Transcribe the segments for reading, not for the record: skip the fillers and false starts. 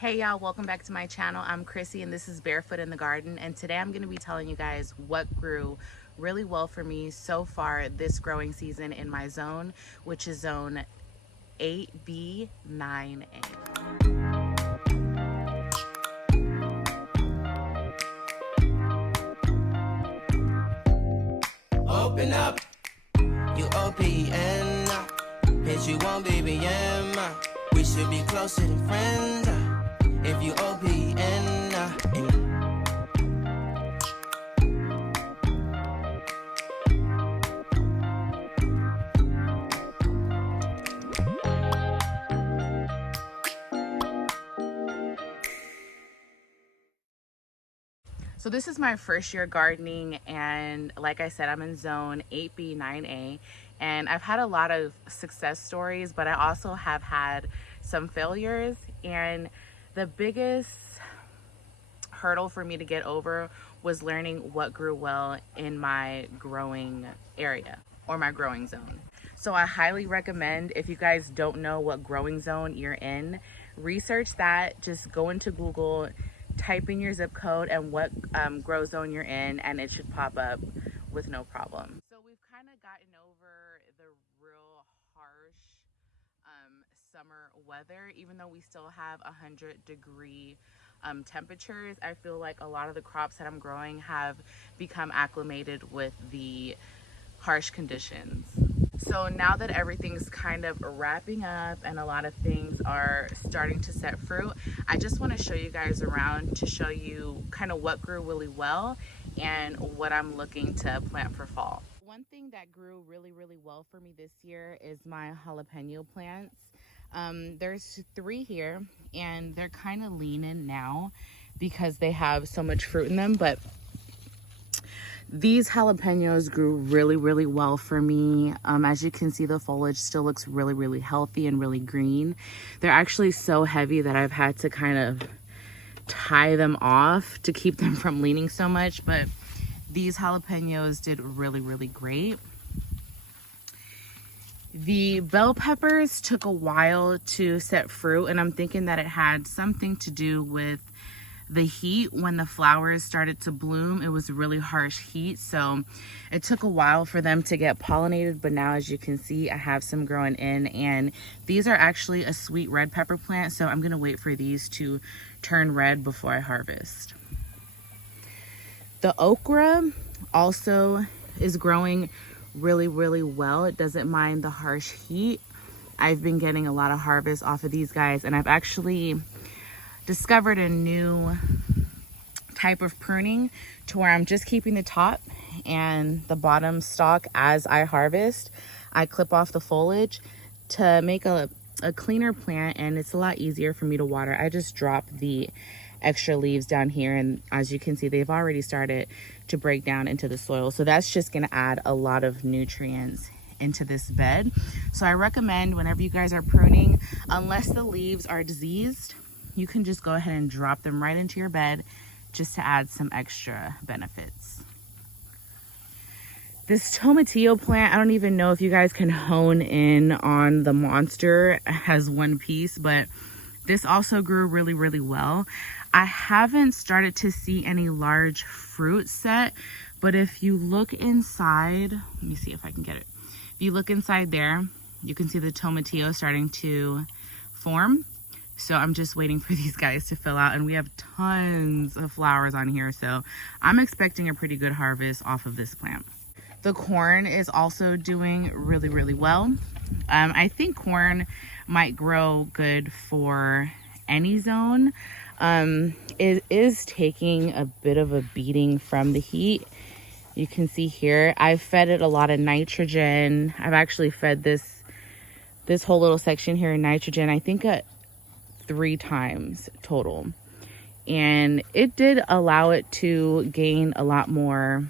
Hey y'all, welcome back to my channel. I'm Chrissy and this is Barefoot in the Garden, and today I'm going to be telling you guys what grew really well for me so far this growing season in my zone, which is zone 8b-9a. Open up, you OPN. Bitch, you won't BBM. We should be closer than friends. If you OPN. So this is my first year gardening, and like I said, I'm in zone 8b-9a, and I've had a lot of success stories, but I also have had some failures. And the biggest hurdle for me to get over was learning what grew well in my growing area or my growing zone. So I highly recommend, if you guys don't know what growing zone you're in, research that. Just go into Google, type in your zip code and what grow zone you're in, and it should pop up with no problem. So we've kind of gotten over the real harsh summer weather. Even though we still have 100-degree temperatures, I feel like a lot of the crops that I'm growing have become acclimated with the harsh conditions. So now that everything's kind of wrapping up and a lot of things are starting to set fruit, I just want to show you guys around to show you kind of what grew really well and what I'm looking to plant for fall. One thing that grew really well for me this year is my jalapeno plants. There's 3 here, and they're kind of leaning now because they have so much fruit in them, but these jalapenos grew really well for me. As you can see, the foliage still looks really healthy and really green. They're actually so heavy that I've had to kind of tie them off to keep them from leaning so much, but these jalapenos did really great. The bell peppers took a while to set fruit, and I'm thinking that it had something to do with the heat. When the flowers started to bloom, it was really harsh heat, so it took a while for them to get pollinated. But now, as you can see, I have some growing in, and these are actually a sweet red pepper plant, so I'm gonna wait for these to turn red before I harvest. The okra also is growing really well. It doesn't mind the harsh heat. I've been getting a lot of harvest off of these guys, and I've actually discovered a new type of pruning to where I'm just keeping the top and the bottom stalk as I harvest. I clip off the foliage to make a cleaner plant, and it's a lot easier for me to water. I just drop the extra leaves down here, and as you can see, they've already started to break down into the soil, so that's just going to add a lot of nutrients into this bed. So I recommend, whenever you guys are pruning, unless the leaves are diseased, you can just go ahead and drop them right into your bed just to add some extra benefits. This Tomatillo plant, I don't even know if you guys can hone in on the monster as one piece, but this also grew really well. I haven't started to see any large fruit set, but if you look inside, let me see if I can get it. If you look inside there, you can see the tomatillo starting to form. So I'm just waiting for these guys to fill out, and we have tons of flowers on here, so I'm expecting a pretty good harvest off of this plant. The corn is also doing really well. I think corn might grow good for any zone. It is taking a bit of a beating from the heat. You can see here, I've fed it a lot of nitrogen. I've actually fed this whole little section here in nitrogen, I think 3 times total, and it did allow it to gain a lot more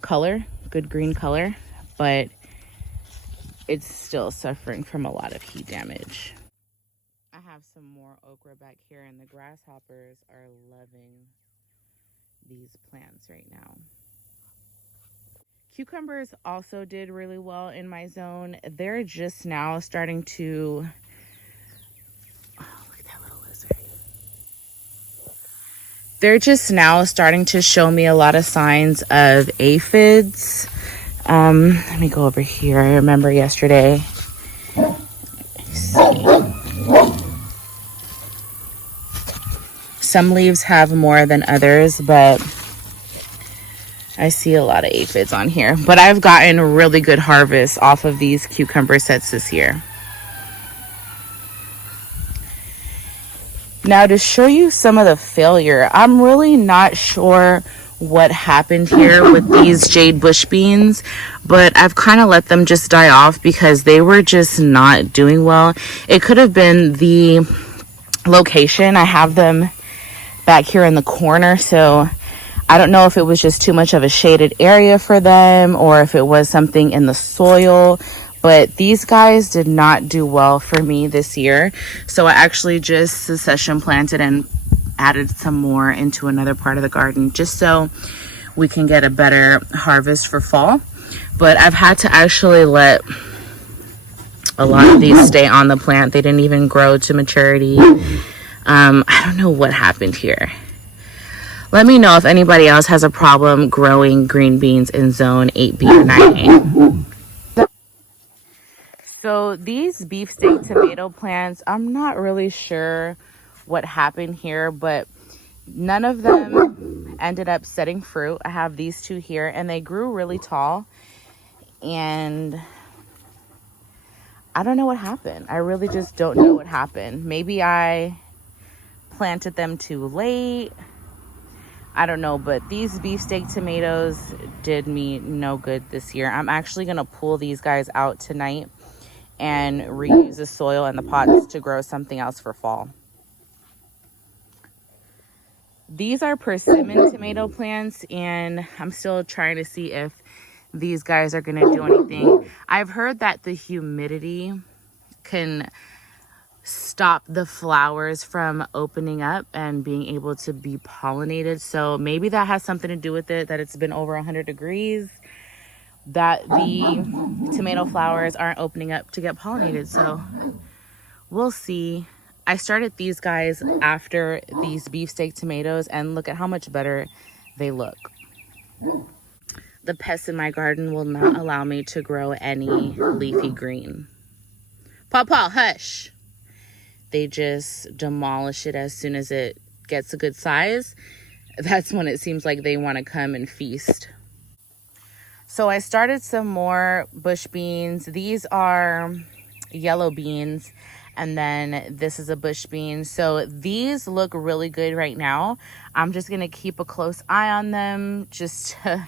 color, good green color, but it's still suffering from a lot of heat damage. I have some more okra back here, and the grasshoppers are loving these plants right now. Cucumbers also did really well in my zone. They're just now starting to, oh, look at that little lizard. They're just now starting to show me a lot of signs of aphids. Let me go over here. I remember yesterday. Some leaves have more than others, but I see a lot of aphids on here. But I've gotten really good harvests off of these cucumber sets this year. Now, to show you some of the failure, I'm really not sure what happened here with these jade bush beans, but I've kind of let them just die off because they were just not doing well. It could have been the location. I have them back here in the corner, so I don't know if it was just too much of a shaded area for them or if it was something in the soil, but these guys did not do well for me this year. So I actually just succession planted and added some more into another part of the garden just so we can get a better harvest for fall. But I've had to actually let a lot of these stay on the plant. They didn't even grow to maturity. I don't know what happened here. Let me know if anybody else has a problem growing green beans in zone 8b or 9a. So these beefsteak tomato plants, I'm not really sure what happened here, but none of them ended up setting fruit. I have these two here and they grew really tall, and I don't know what happened. I really just don't know what happened. Maybe I planted them too late. I don't know, but these beefsteak tomatoes did me no good this year. I'm actually going to pull these guys out tonight and reuse the soil and the pots to grow something else for fall. These are persimmon tomato plants, and I'm still trying to see if these guys are going to do anything. I've heard that the humidity can stop the flowers from opening up and being able to be pollinated. So maybe that has something to do with it, that it's been over 100 degrees, that the tomato flowers aren't opening up to get pollinated. So we'll see. I started these guys after these beefsteak tomatoes, and look at how much better they look. The pests in my garden will not allow me to grow any leafy green. Paw, hush. They just demolish it as soon as it gets a good size. That's when it seems like they want to come and feast. So I started some more bush beans. These are yellow beans, and then this is a bush bean. So these look really good right now. I'm just going to keep a close eye on them just to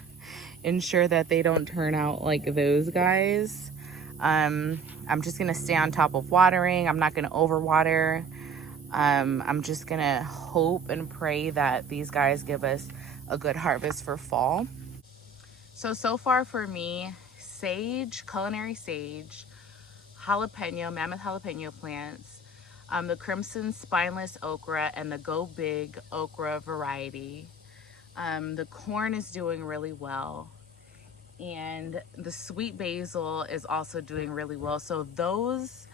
ensure that they don't turn out like those guys. I'm just gonna stay on top of watering. I'm not gonna overwater. I'm just gonna hope and pray that these guys give us a good harvest for fall. So far for me, sage, culinary sage, jalapeno, mammoth jalapeno plants, the crimson spineless okra, and the Go Big okra variety. The corn is doing really well, and the sweet basil is also doing really well. So those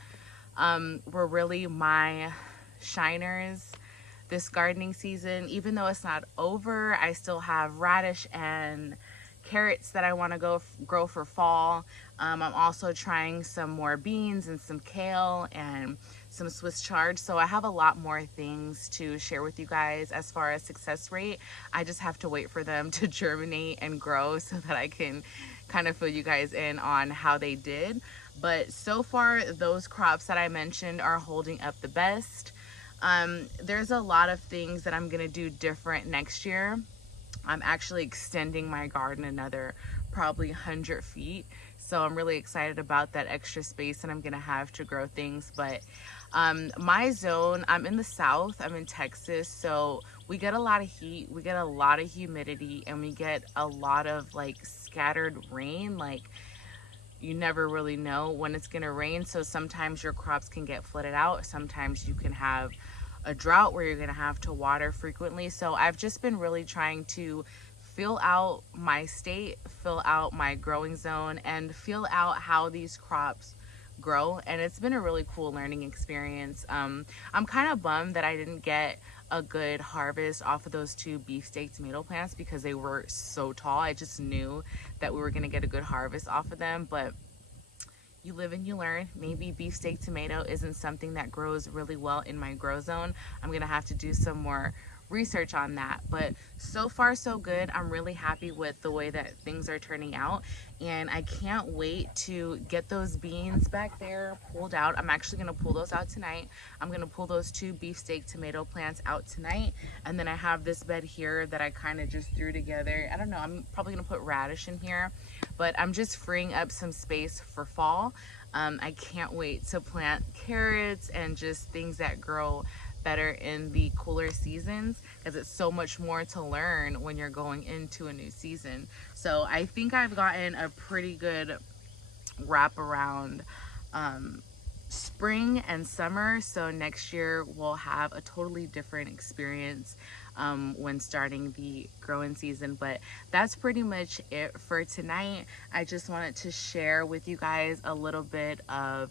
were really my shiners this gardening season. Even though it's not over, I still have radish and carrots that I want to grow for fall. I'm also trying some more beans and some kale and some Swiss chard. So I have a lot more things to share with you guys as far as success rate. I just have to wait for them to germinate and grow so that I can kind of fill you guys in on how they did. But so far, those crops that I mentioned are holding up the best. There's a lot of things that I'm gonna do different next year. I'm actually extending my garden another probably 100 feet. So I'm really excited about that extra space that I'm gonna have to grow things. But my zone, I'm in the south, I'm in Texas, so we get a lot of heat, we get a lot of humidity, and we get a lot of like scattered rain. Like, you never really know when it's gonna rain. So sometimes your crops can get flooded out. Sometimes you can have a drought where you're gonna have to water frequently. So I've just been really trying to fill out my state, fill out my growing zone, and fill out how these crops grow, and it's been a really cool learning experience. I'm kind of bummed that I didn't get a good harvest off of those 2 beefsteak tomato plants because they were so tall. I just knew that we were going to get a good harvest off of them, but you live and you learn. Maybe beefsteak tomato isn't something that grows really well in my grow zone. I'm gonna have to do some more research on that, but so far so good. I'm really happy with the way that things are turning out, and I can't wait to get those beans back there pulled out. I'm actually gonna pull those out tonight. I'm gonna pull those 2 beefsteak tomato plants out tonight, and then I have this bed here that I kind of just threw together. I don't know, I'm probably gonna put radish in here, but I'm just freeing up some space for fall. I can't wait to plant carrots and just things that grow better in the cooler seasons, because it's so much more to learn when you're going into a new season. So I think I've gotten a pretty good wrap around spring and summer. So next year we'll have a totally different experience when starting the growing season. But that's pretty much it for tonight. I just wanted to share with you guys a little bit of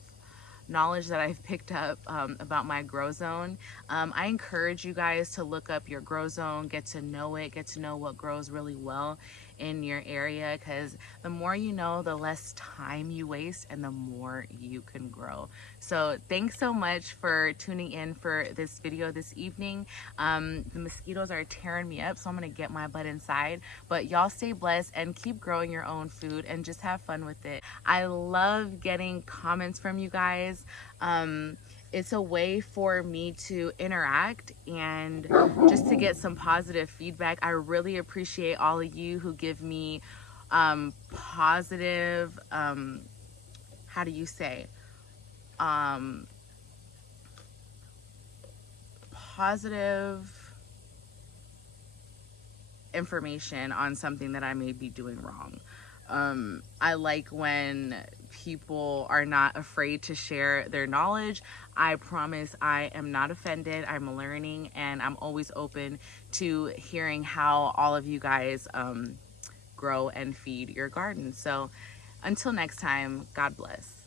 knowledge that I've picked up about my grow zone. I encourage you guys to look up your grow zone, get to know it, get to know what grows really well in your area, because the more you know, the less time you waste and the more you can grow. So thanks so much for tuning in for this video this evening. The mosquitoes are tearing me up, so I'm gonna get my butt inside, but y'all stay blessed and keep growing your own food and just have fun with it. I love getting comments from you guys. It's a way for me to interact and just to get some positive feedback. I really appreciate all of you who give me positive, how do you say, positive information on something that I may be doing wrong. I like when people are not afraid to share their knowledge. I promise I am not offended. I'm learning, and I'm always open to hearing how all of you guys grow and feed your garden. So until next time, God bless.